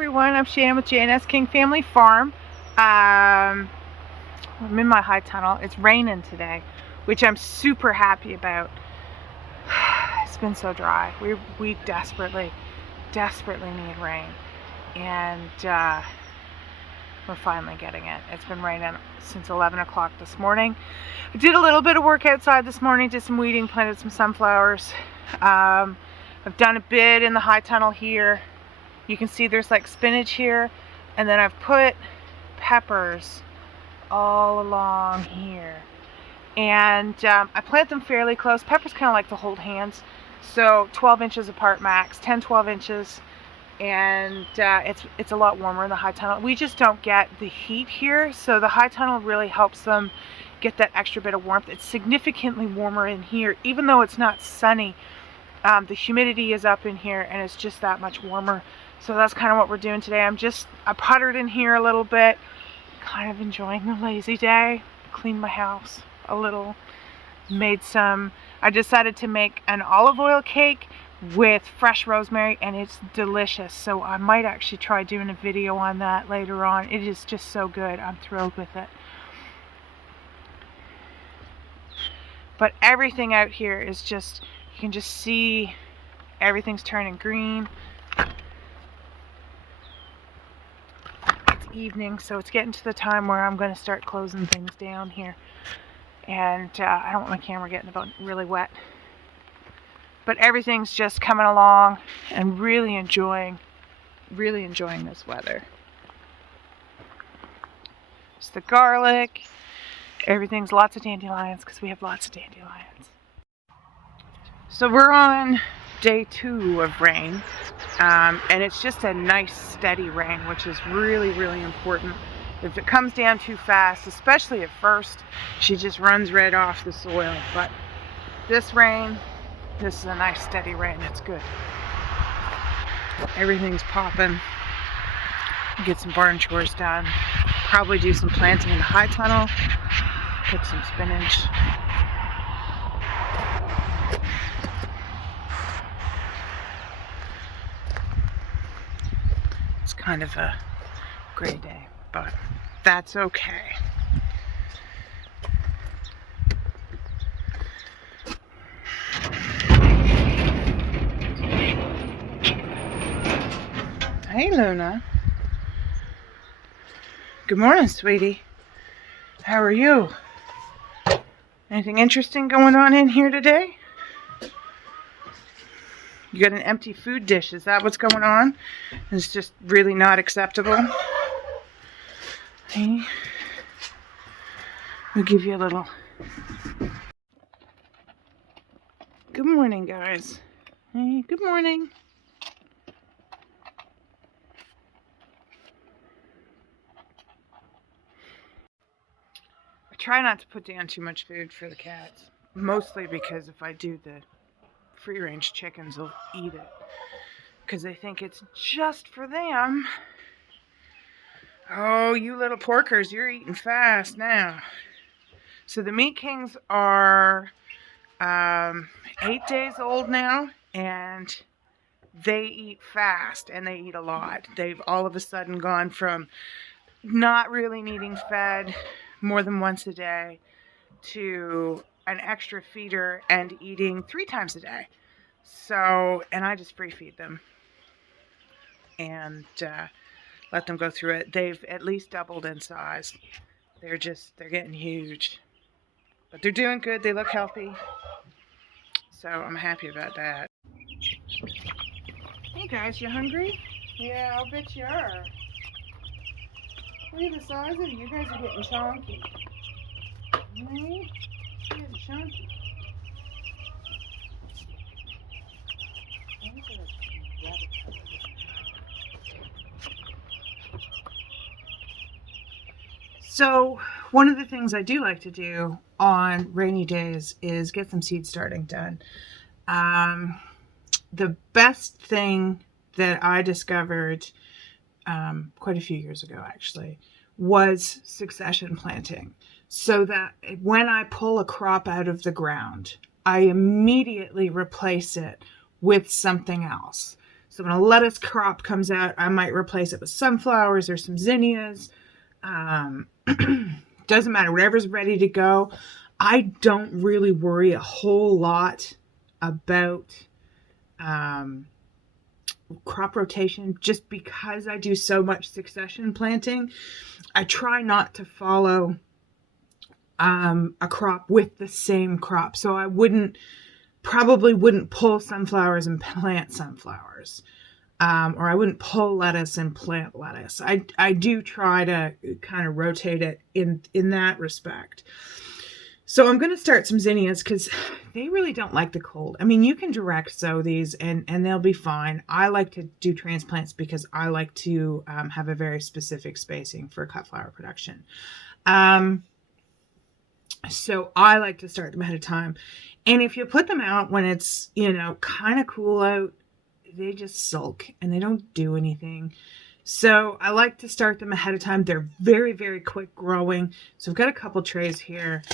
everyone, I'm Shannon with J&S King Family Farm. I'm in my high tunnel. It's raining today, which I'm super happy about. It's been so dry. We desperately need rain, and we're finally getting it. It's been raining since 11 o'clock this morning. I did a little bit of work outside this morning, did some weeding, planted some sunflowers. I've done a bit in the high tunnel here. You can see there's like spinach here, and then I've put peppers all along here. And I plant them fairly close. Peppers kind of like to hold hands, so 12 inches apart max, 10-12 inches. And it's a lot warmer in the high tunnel. We just don't get the heat here, so the high tunnel really helps them get that extra bit of warmth. It's significantly warmer in here, even though it's not sunny. The humidity is up in here, and it's just that much warmer. So that's kind of what we're doing today. I pottered in here a little bit, kind of enjoying the lazy day. Cleaned my house a little, I decided to make an olive oil cake with fresh rosemary, and it's delicious. So I might actually try doing a video on that later on. It is just so good. I'm thrilled with it. But everything out here is just, you can just see everything's turning green. It's evening, so it's getting to the time where I'm going to start closing things down here. And I don't want my camera getting really wet. But everything's just coming along, and really enjoying this weather. It's the garlic. Everything's lots of dandelions, because we have lots of dandelions. So we're on day 2 of rain, and it's just a nice steady rain, which is really important. If it comes down too fast, especially at first, she just runs right off the soil. But this rain, this is a nice steady rain. It's good. Everything's popping. Get some barn chores done. Probably do some planting in the high tunnel. Pick some spinach. It's kind of a gray day, but that's okay. Hey, Luna. Good morning, sweetie. How are you? Anything interesting going on in here today? You got an empty food dish. Is that what's going on? It's just really not acceptable. Hey, we'll give you a little. Good morning, guys. Hey, good morning. I try not to put down too much food for the cats, mostly because if I do, the free-range chickens will eat it, because they think it's just for them. Oh, you little porkers, you're eating fast now. So the Meat Kings are 8 days old now, and they eat fast, and they eat a lot. They've all of a sudden gone from not really needing fed more than once a day to an extra feeder and eating 3 times a day. So, and I just free feed them and let them go through it. They've at least doubled in size. They're getting huge, but they're doing good. They look healthy, so I'm happy about that. Hey guys, you hungry? Yeah, I'll bet you are. Look at the size of you. You guys are getting chunky. Right? You guys are chunky. So one of the things I do like to do on rainy days is get some seed starting done. The best thing that I discovered quite a few years ago actually was succession planting, so that when I pull a crop out of the ground, I immediately replace it with something else. So when a lettuce crop comes out, I might replace it with sunflowers or some zinnias. Doesn't matter, whatever's ready to go. I don't really worry a whole lot about crop rotation just because I do so much succession planting. I try not to follow a crop with the same crop. So I probably wouldn't pull sunflowers and plant sunflowers. Or I wouldn't pull lettuce and plant lettuce. I do try to kind of rotate it in that respect. So I'm going to start some zinnias because they really don't like the cold. I mean, you can direct sow these and they'll be fine. I like to do transplants because I like to have a very specific spacing for cut flower production. So I like to start them ahead of time. And if you put them out when it's, kind of cool out, they just sulk and they don't do anything. So I like to start them ahead of time. They're very, very quick growing. So I've got a couple trays here.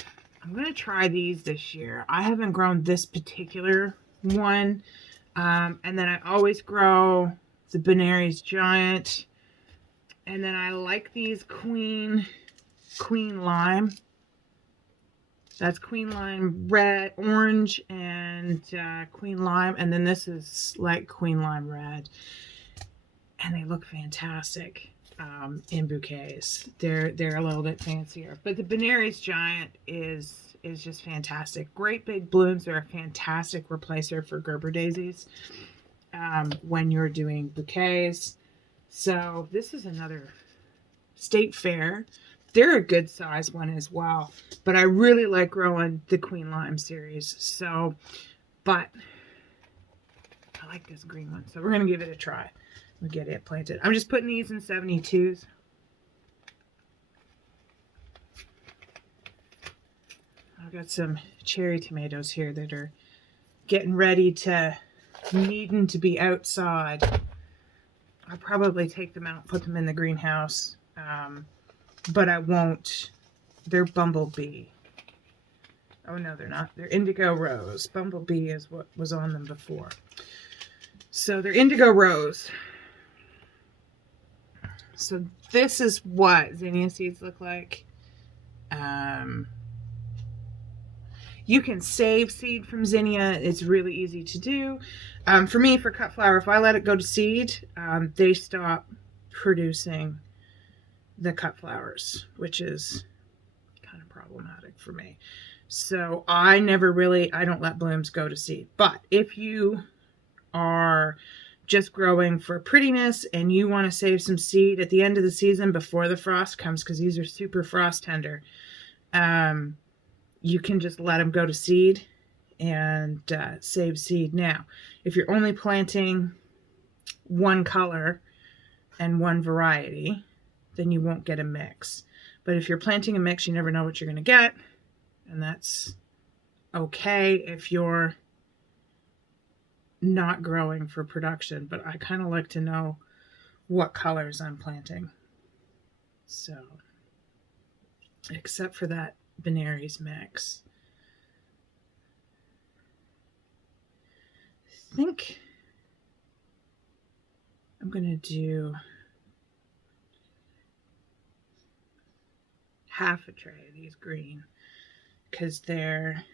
I'm going to try these this year. I haven't grown this particular one. And then I always grow the Benary's Giant. And then I like these Queen Lime. That's Queen Lime Red, Orange, and Queen Lime. And then this is like Queen Lime Red. And they look fantastic in bouquets. They're a little bit fancier. But the Benary's Giant is just fantastic. Great big blooms. They're a fantastic replacer for Gerber daisies when you're doing bouquets. So this is another State Fair. They're a good size one as well. But I really like growing the Queen Lime series. So, but I like this green one. So we're going to give it a try. We'll get it planted. I'm just putting these in 72s. I've got some cherry tomatoes here that are getting ready to, needing to be outside. I'll probably take them out, put them in the greenhouse. But I won't. They're Bumblebee. Oh, no, they're not. They're Indigo Rose. Bumblebee is what was on them before. So they're Indigo Rose. So this is what zinnia seeds look like. You can save seed from zinnia. It's really easy to do. For me, for cut flower, if I let it go to seed, they stop producing the cut flowers, which is kind of problematic for me. So I don't let blooms go to seed. But if you are just growing for prettiness and you want to save some seed at the end of the season before the frost comes, because these are super frost tender, you can just let them go to seed and save seed. Now, if you're only planting one color and one variety, then you won't get a mix. But if you're planting a mix, you never know what you're going to get. And that's okay if you're not growing for production. But I kind of like to know what colors I'm planting. So, except for that Benary's mix. I think I'm going to do half a tray of these green because they're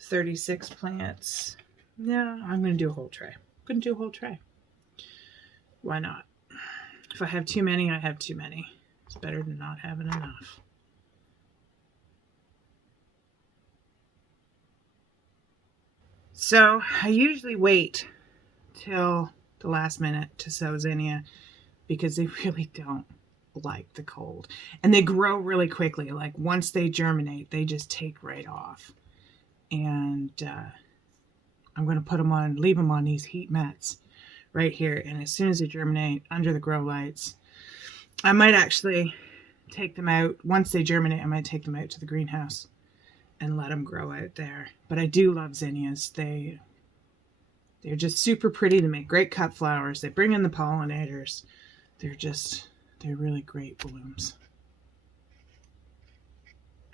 36 plants. Yeah, I'm going to do a whole tray. Why not? If I have too many, I have too many. It's better than not having enough. So I usually wait till the last minute to sow zinnia because they really don't like the cold. And they grow really quickly. Like once they germinate, they just take right off. And I'm going to put them on, leave them on these heat mats right here. And as soon as they germinate under the grow lights, I might actually take them out. Once they germinate, I might take them out to the greenhouse and let them grow out there. But I do love zinnias. They're just super pretty. They make great cut flowers. They bring in the pollinators. They're really great blooms.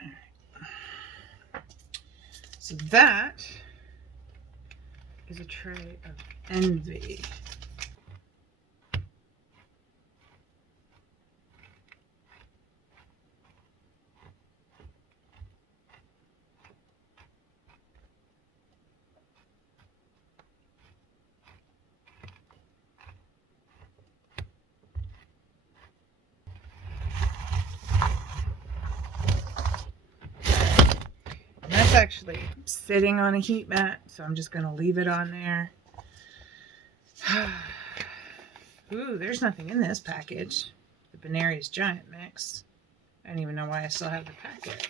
All right. So that is a tray of envy. And that's actually sitting on a heat mat, so I'm just going to leave it on there. Ooh, there's nothing in this package. The Benari's Giant Mix. I don't even know why I still have the packet.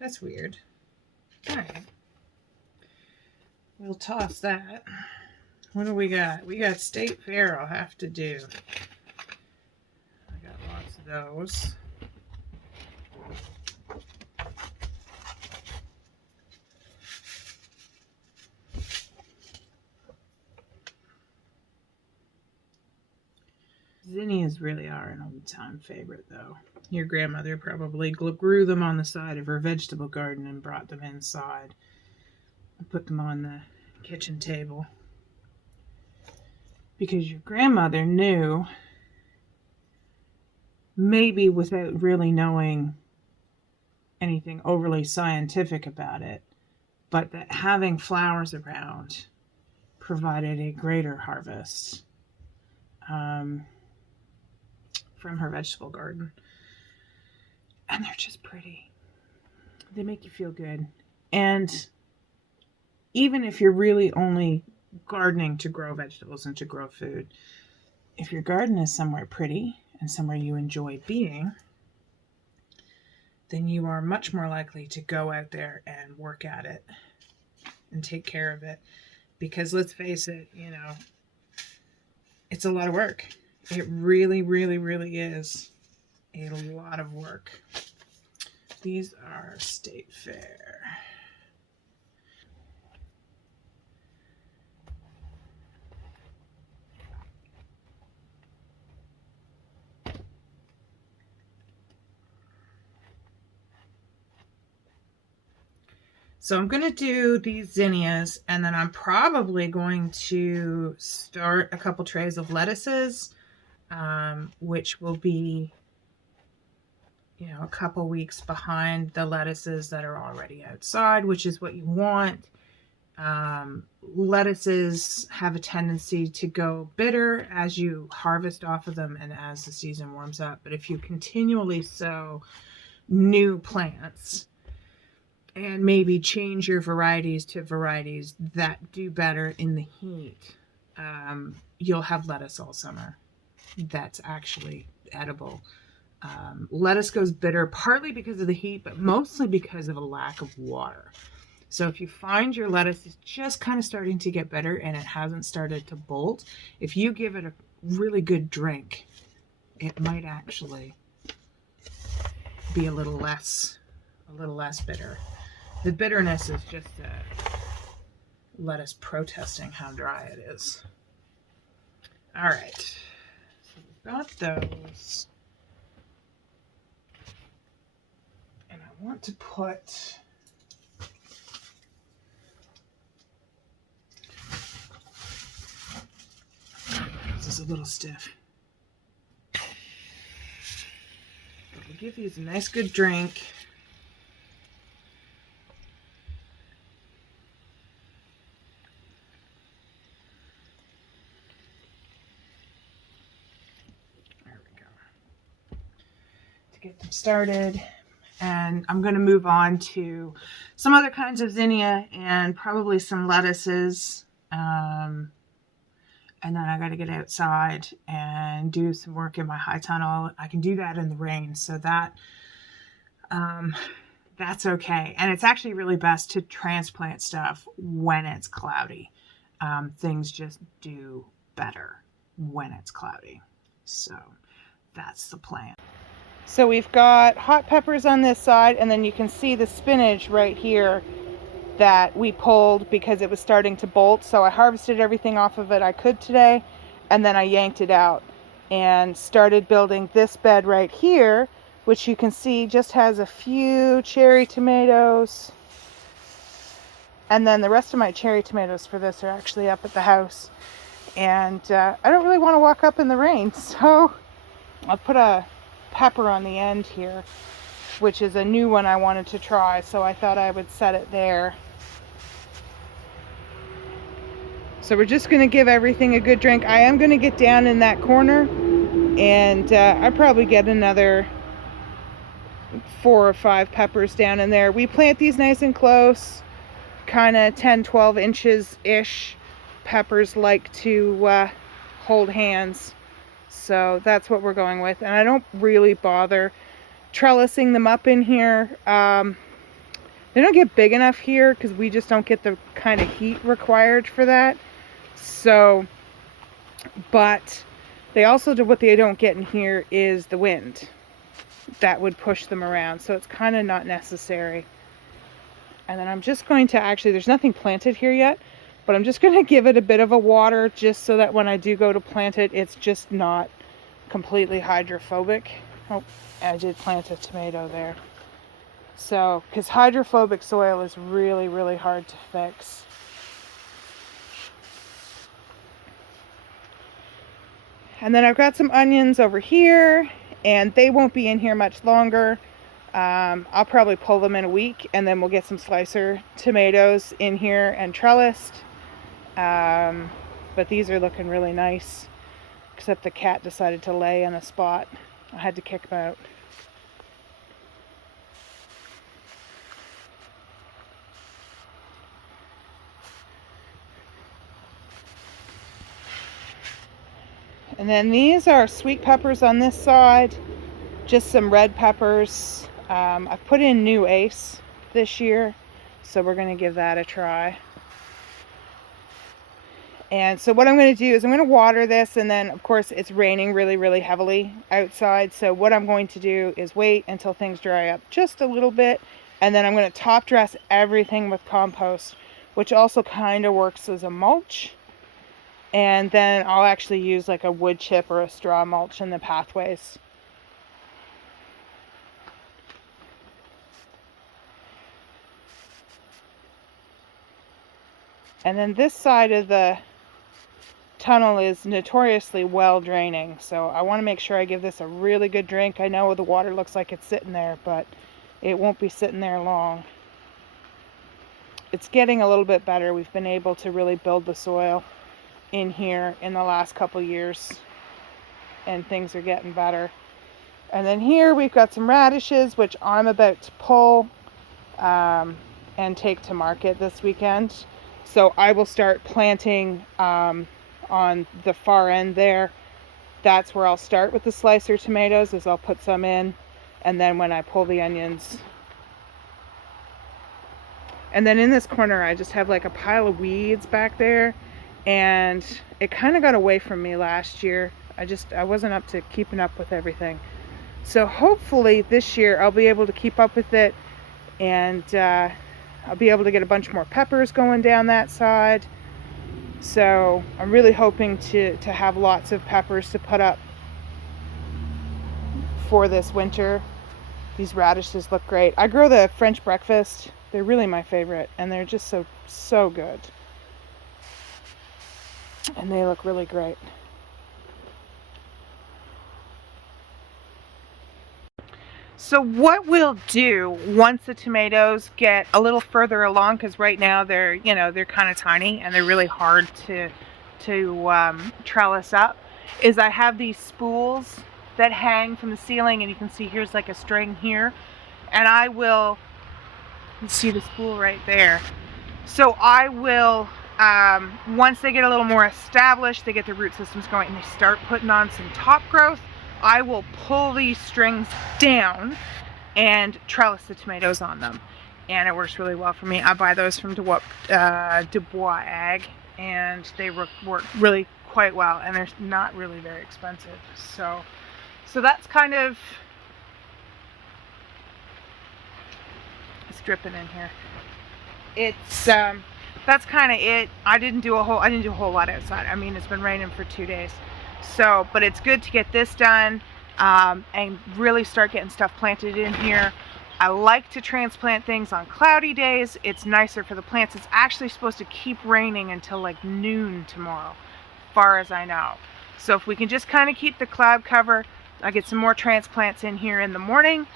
That's weird. Alright. We'll toss that. What do we got? We got State Fair I'll have to do. I got lots of those. Zinnias really are an old-time favorite, though. Your grandmother probably grew them on the side of her vegetable garden and brought them inside. And put them on the kitchen table. Because your grandmother knew, maybe without really knowing anything overly scientific about it, but that having flowers around provided a greater harvest from her vegetable garden. And they're just pretty. They make you feel good. And even if you're really only gardening to grow vegetables and to grow food, if your garden is somewhere pretty and somewhere you enjoy being, then you are much more likely to go out there and work at it and take care of it. Because let's face it, you know, it's a lot of work. It really, really, really is a lot of work. These are State Fair. So I'm going to do these zinnias, and then I'm probably going to start a couple trays of lettuces, which will be, you know, a couple weeks behind the lettuces that are already outside, which is what you want. Lettuces have a tendency to go bitter as you harvest off of them and as the season warms up. But if you continually sow new plants and maybe change your varieties to varieties that do better in the heat, you'll have lettuce all summer that's actually edible. Lettuce goes bitter partly because of the heat, but mostly because of a lack of water. So if you find your lettuce is just kind of starting to get better and it hasn't started to bolt, if you give it a really good drink, it might actually be a little less bitter. The bitterness is just lettuce protesting how dry it is. All right, so we've got those. And I want to put this is a little stiff. But we'll give these a nice good drink. There we go. To get them started. And I'm going to move on to some other kinds of zinnia and probably some lettuces. And then I got to get outside and do some work in my high tunnel. I can do that in the rain, so that's okay. And it's actually really best to transplant stuff when it's cloudy. Things just do better when it's cloudy. So that's the plan. So we've got hot peppers on this side, and then you can see the spinach right here that we pulled because it was starting to bolt. So I harvested everything off of it I could today, and then I yanked it out and started building this bed right here, which you can see just has a few cherry tomatoes And then the rest of my cherry tomatoes for this are actually up at the house. And I don't really want to walk up in the rain, so I'll put a pepper on the end here, which is a new one I wanted to try, so I thought I would set it there. So we're just going to give everything a good drink. I am going to get down in that corner, and I probably get another 4 or 5 peppers down in there. We plant these nice and close, kind of 10-12 inches ish. Peppers like to hold hands, so that's what we're going with. And I don't really bother trellising them up in here. They don't get big enough here because we just don't get the kind of heat required for that. So, but they also do, what they don't get in here is the wind that would push them around, so it's kind of not necessary. And then I'm just going to actually, there's nothing planted here yet, but I'm just going to give it a bit of a water just so that when I do go to plant it, it's just not completely hydrophobic. Oh, I did plant a tomato there. So, because hydrophobic soil is really, really hard to fix. And then I've got some onions over here, and they won't be in here much longer. I'll probably pull them in a week, and then we'll get some slicer tomatoes in here and trellised. But these are looking really nice, except the cat decided to lay in a spot. I had to kick him out. And then these are sweet peppers on this side, just some red peppers. I've put in new Ace this year, so we're going to give that a try. And so what I'm going to do is I'm going to water this, and then of course it's raining really, really heavily outside. So what I'm going to do is wait until things dry up just a little bit, and then I'm going to top dress everything with compost, which also kind of works as a mulch. And then I'll actually use like a wood chip or a straw mulch in the pathways. And then this side of the tunnel is notoriously well draining, so I want to make sure I give this a really good drink. I know the water looks like it's sitting there, but it won't be sitting there long. It's getting a little bit better. We've been able to really build the soil in here in the last couple years, and things are getting better. And then here we've got some radishes, which I'm about to pull and take to market this weekend. So I will start planting on the far end there. That's where I'll start with the slicer tomatoes, is I'll put some in, and then when I pull the onions. And then in this corner I just have like a pile of weeds back there, and it kind of got away from me last year. I wasn't up to keeping up with everything. So hopefully this year I'll be able to keep up with it, and I'll be able to get a bunch more peppers going down that side. So I'm really hoping to have lots of peppers to put up for this winter. These radishes look great. I grow the French breakfast. They're really my favorite, and they're just so good. And they look really great. So what we'll do once the tomatoes get a little further along, because right now they're kind of tiny and they're really hard to trellis up, is I have these spools that hang from the ceiling, and you can see here's like a string here, and I will, you see the spool right there. So I will, once they get a little more established, they get their root systems going, and they start putting on some top growth, I will pull these strings down and trellis the tomatoes on them. And it works really well for me. I buy those from Dubois Ag, and they work really quite well, and they're not really very expensive. So that's kind of, it's dripping in here. It's that's kind of it. I didn't do a whole lot outside. I mean, it's been raining for 2 days. So, but it's good to get this done and really start getting stuff planted in here. I like to transplant things on cloudy days. It's nicer for the plants. It's actually supposed to keep raining until like noon tomorrow, far as I know. So if we can just kind of keep the cloud cover, I get some more transplants in here in the morning.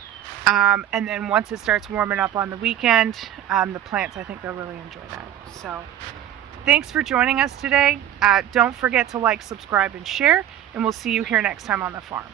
And then once it starts warming up on the weekend, the plants, I think they'll really enjoy that. So thanks for joining us today. Don't forget to like, subscribe, and share, and we'll see you here next time on the farm.